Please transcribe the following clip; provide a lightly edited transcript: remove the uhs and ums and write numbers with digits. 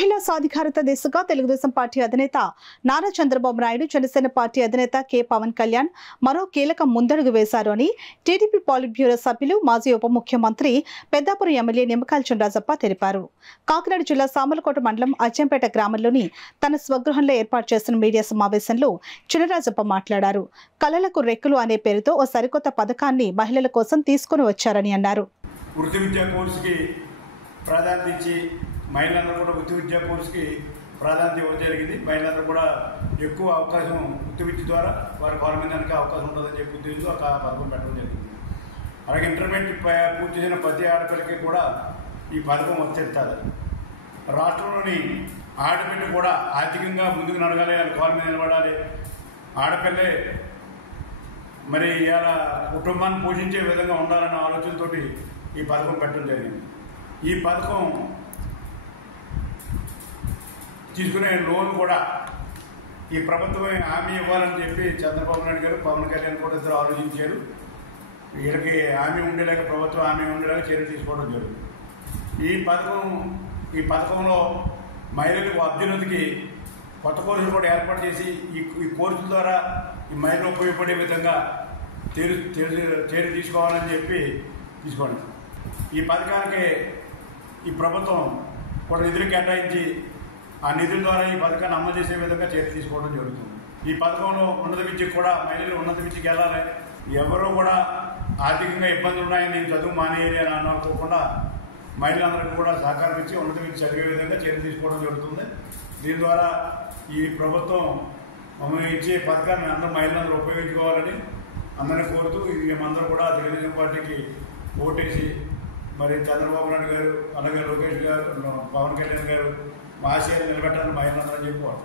మహిళా సాధికారత దిశగా తెలుగుదేశం పార్టీ అధినేత నారా చంద్రబాబు నాయుడు, జనసేన పార్టీ అధినేత కె పవన్ కళ్యాణ్ మరో కీలక ముందడుగు వేశారు అని టీడీపీ పాలిట్ బ్యూరో సభ్యులు, మాజీ ఉప ముఖ్యమంత్రి, పెద్దాపురం ఎమ్మెల్యే నిమ్మకాయల చినరాజప్ప తెలిపారు. కాకినాడ జిల్లా సామలకోట మండలం అచ్చంపేట గ్రామంలోని తన స్వగృహంలో ఏర్పాటు చేసిన మీడియా సమావేశంలో చినరాజప్ప మాట్లాడారు. కళలకు రెక్కలు అనే పేరుతో ఓ సరికొత్త పథకాన్ని మహిళల కోసం తీసుకుని వచ్చారని అన్నారు. మహిళలందరూ కూడా వృత్తి విద్యా కోర్సుకి ప్రాధాన్యత ఇవ్వడం జరిగింది. మహిళలందరూ కూడా ఎక్కువ అవకాశం వృత్తి విద్య ద్వారా వారి గవర్నమెంట్ అవకాశం ఉంటుందని చెప్పి ఉద్దేశంతో ఒక పథకం పెట్టడం జరిగింది. అలాగే ఇంటర్మీడియట్ పూర్తి చేసిన ప్రతి ఆడపిల్లకి కూడా ఈ పథకం వర్తించాలి. రాష్ట్రంలోని ఆడపిల్ల కూడా ఆర్థికంగా ముందుకు నడగాలి, గవర్నమెంట్ నిలబడాలి. ఆడపిల్లే మరి ఇలా కుటుంబాన్ని పోషించే విధంగా ఉండాలన్న ఆలోచనతో ఈ పథకం పెట్టడం జరిగింది. ఈ పథకం తీసుకునే లోన్ కూడా ఈ ప్రభుత్వమే హామీ ఇవ్వాలని చెప్పి చంద్రబాబు నాయుడు గారు, పవన్ కళ్యాణ్ కూడా ఇద్దరు ఆలోచించారు. వీళ్ళకి హామీ ఉండేలాగా, ప్రభుత్వం హామీ ఉండేలాగా చర్యలు తీసుకోవడం జరుగుతుంది. ఈ పథకంలో మహిళలకు అభ్యున్నతికి కొత్త కోర్సులు కూడా ఏర్పాటు చేసి ఈ కోర్సుల ద్వారా ఈ మహిళలు ఉపయోగపడే విధంగా చర్య తీసుకోవాలని చెప్పి తీసుకోండి. ఈ పథకానికి ఈ ప్రభుత్వం కూడా నిధులు కేటాయించి ఆ నిధుల ద్వారా ఈ పథకాన్ని అమలు చేసే విధంగా చర్య తీసుకోవడం జరుగుతుంది. ఈ పథకంలో ఉన్నత విద్యకు కూడా మహిళలు ఉన్నత విద్యకి వెళ్ళాలి, ఎవరూ కూడా ఆర్థికంగా ఇబ్బందులు ఉన్నాయని నేను చదువు మానేయాలి అని అనుకోకుండా మహిళలందరికీ కూడా సహకారం ఇచ్చి ఉన్నత విద్య చదివే విధంగా చర్య తీసుకోవడం జరుగుతుంది. దీని ద్వారా ఈ ప్రభుత్వం మమ్మల్ని ఇచ్చే పథకాన్ని అందరూ మహిళలందరూ ఉపయోగించుకోవాలని అందరినీ కోరుతూ మేమందరూ కూడా తెలుగుదేశం పార్టీకి ఓటేసి మరి చంద్రబాబు నాయుడు గారు, అలాగే లోకేష్ గారు, పవన్ కళ్యాణ్ గారు ఆశయాలు నిలబెట్టాలని మహిళలందరూ చెప్పుకోవాలి.